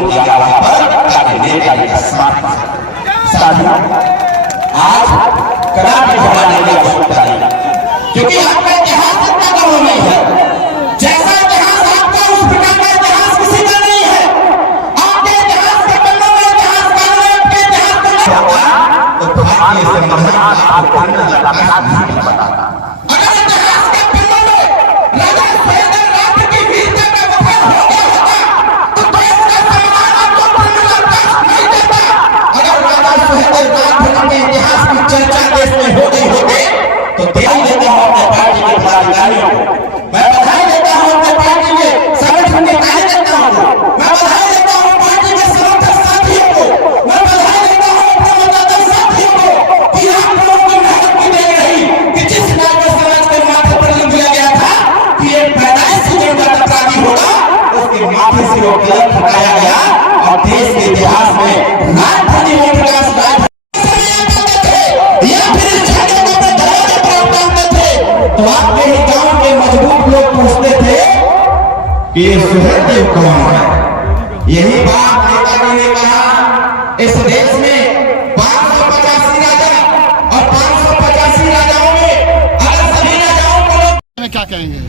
लोग जाएगा वहां पर ताकि नेता जी का सम्मान। साथियों, आज कराटे भगवान ने आवश्यकता नहीं, क्योंकि आपका इतिहास इतना गौरव नहीं है जैसा इतिहास आपका, उस प्रकार का इतिहास किसी का नहीं है। आपके इतिहास के पन्नों में इतिहासकारों ने अपने इतिहास को तो भारतीय संविधान आपको नहीं बताता। अगर इतिहास के पन्नों में राजा सुहेलदेव राठौर की वीरता का वफा हो गया होता तो देश का सम्मान आपको पढ़ने का नहीं देता। अगर राजा सुहेलदेव राठौर के इतिहास की चर्चा देश में हो गई होती तो बधाई देता हूं अपने पार्टी के पदाधिकारियों को, मैं बधाई देता हूं अपने पार्टी के संगठन के कार्यकर्ताओं को, मैं बधाई देता हूं पार्टी के समर्थक साथियों को, मैं बधाई देता हूं अपने मतदाता साथियों को कि आप लोगों की मेहनत की देन रही कि जिस नागरिक समाज के माथे पर लिख दिया गया था कि एक पैदाइश से जो अपराधी होगा उसके माथे से वो कलंक हटाया गया और देश के इतिहास में राजधानी में प्रकाश राज तो आपके ही गांव के मजबूत लोग पूछते थे कि सुहेलदेव कौन है। यही बात नेताजी ने कहा, इस देश में 585 राजा और 585 राजाओं में अगर सभी राजाओं को क्या कहेंगे?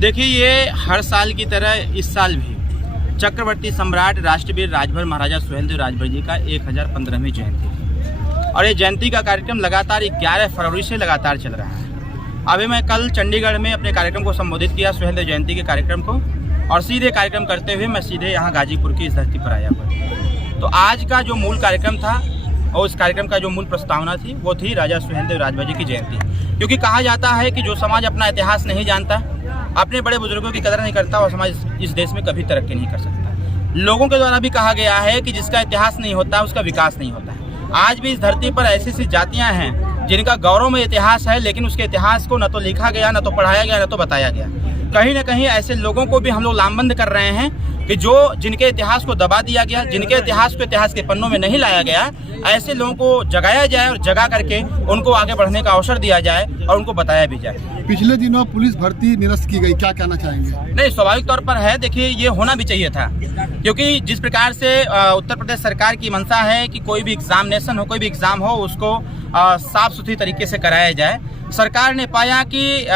देखिए, ये हर साल की तरह इस साल भी चक्रवर्ती सम्राट राष्ट्रवीर राजभर महाराजा सुहेलदेव राजभर जी का 1015वीं जयंती है और ये जयंती का कार्यक्रम लगातार 11 फरवरी से लगातार चल रहा है। अभी मैं कल चंडीगढ़ में अपने कार्यक्रम को संबोधित किया, सुहेलदेव जयंती के कार्यक्रम को, और सीधे कार्यक्रम करते हुए मैं सीधे यहाँ गाजीपुर की इस धरती पर आया हुआ। तो आज का जो मूल कार्यक्रम था और उस कार्यक्रम का जो मूल प्रस्तावना थी वो थी राजा सुहेलदेव राजभर जी की जयंती। क्योंकि कहा जाता है कि जो समाज अपना इतिहास नहीं जानता, अपने बड़े बुजुर्गों की कदर नहीं करता, वो समाज इस देश में कभी तरक्की नहीं कर सकता। लोगों के द्वारा भी कहा गया है कि जिसका इतिहास नहीं होता उसका विकास नहीं होता है। आज भी इस धरती पर ऐसी ऐसी जातियाँ हैं जिनका गौरव में इतिहास है, लेकिन उसके इतिहास को न तो लिखा गया, न तो पढ़ाया गया, न तो बताया गया। कहीं ना कहीं ऐसे लोगों को भी हम लोग लामबंद कर रहे हैं कि जो जिनके इतिहास को दबा दिया गया, जिनके इतिहास को इतिहास के पन्नों में नहीं लाया गया, ऐसे लोगों को जगाया जाए और जगा करके उनको आगे बढ़ने का अवसर दिया जाए और उनको बताया भी जाए। पिछले दिनों पुलिस भर्ती निरस्त की गई, क्या कहना चाहेंगे? नहीं, स्वाभाविक तौर पर है। देखिए, ये होना भी चाहिए था, क्योंकि जिस प्रकार से उत्तर प्रदेश सरकार की मंशा है कि कोई भी एग्जामिनेशन हो, कोई भी एग्जाम हो, उसको साफ सुथरी तरीके से कराया जाए। सरकार ने पाया कि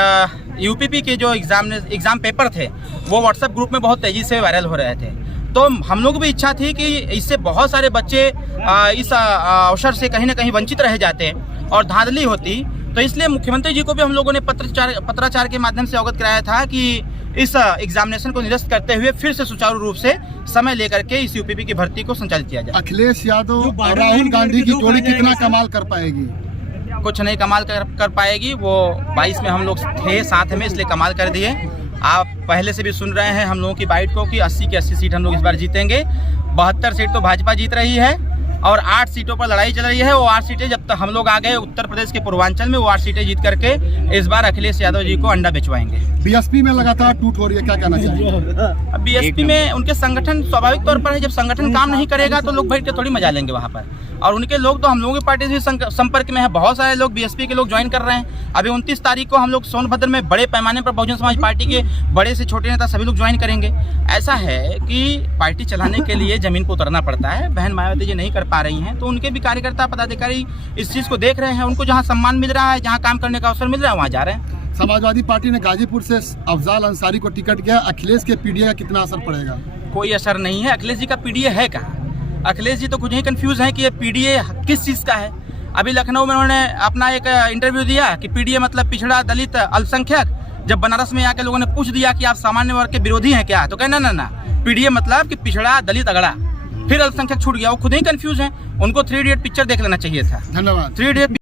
यूपीपी के जो एग्जाम पेपर थे वो व्हाट्सएप ग्रुप में बहुत तेजी से वायरल हो रहे थे। तो हम लोग भी इच्छा थी कि इससे बहुत सारे बच्चे इस अवसर से कहीं ना कहीं वंचित रह जाते और धांधली होती। तो इसलिए मुख्यमंत्री जी को भी हम लोगों ने पत्राचार के माध्यम से अवगत कराया था कि इस एग्जामिनेशन को निरस्त करते हुए फिर से सुचारू रूप से समय लेकर के इस यूपीपी की भर्ती को संचालित किया जाए। अखिलेश यादव और राहुल गांधी की जोड़ी कितना कमाल कर पाएगी? कुछ नहीं कमाल कर पाएगी। वो 22 में हम लोग थे साथ में, इसलिए कमाल कर दिए। आप पहले से भी सुन रहे हैं हम लोगों की बाइट को कि 80 की 80 सीट हम लोग इस बार जीतेंगे। 72 सीट तो भाजपा जीत रही है और 8 सीटों पर लड़ाई चल रही है। वो 8 सीटें जब तक हम लोग आ गए उत्तर प्रदेश के पूर्वांचल में, वो 8 सीटें जीत करके इस बार अखिलेश यादव जी को अंडा बेचवाएंगे। बीएसपी में लगातार टूट हो रही है, क्या कहना चाहिए? बीएसपी में उनके संगठन स्वाभाविक तौर पर है, जब संगठन काम नहीं करेगा तो लोग बैठ के थोड़ी मजा लेंगे वहाँ पर। और उनके लोग तो हम लोगों की पार्टी से संपर्क में है, बहुत सारे लोग बीएसपी के लोग ज्वाइन कर रहे हैं। अभी 29 तारीख को हम लोग सोनभद्र में बड़े पैमाने पर बहुजन समाज पार्टी के बड़े से छोटे नेता सभी लोग ज्वाइन करेंगे। ऐसा है कि पार्टी चलाने के लिए जमीन पर उतरना पड़ता है। बहन मायावती जी नहीं कर पा रही हैं, तो उनके भी कार्यकर्ता पदाधिकारी इस चीज़ को देख रहे हैं। उनको जहाँ सम्मान मिल रहा है, जहाँ काम करने का अवसर मिल रहा है, वहाँ जा रहे हैं। समाजवादी पार्टी ने गाजीपुर से अफजाल अंसारी को टिकट दिया, अखिलेश के पीडीए का कितना असर पड़ेगा? कोई असर नहीं है। अखिलेश जी का पीडीए है कहाँ? अखिलेश जी तो खुद ही कंफ्यूज है कि ये पीडीए किस चीज़ का है। अभी लखनऊ में उन्होंने अपना एक इंटरव्यू दिया कि पीडीए मतलब पिछड़ा, दलित, अल्पसंख्यक। जब बनारस में आके लोगों ने पूछ दिया कि आप सामान्य वर्ग के विरोधी हैं क्या, तो कहना ना, पीडीए मतलब कि पिछड़ा, दलित, अगड़ा, फिर अल्पसंख्यक छूट गया। वो खुद ही कंफ्यूज है। उनको 3 इडियट पिक्चर देख लेना चाहिए था। धन्यवाद। 3 इडियट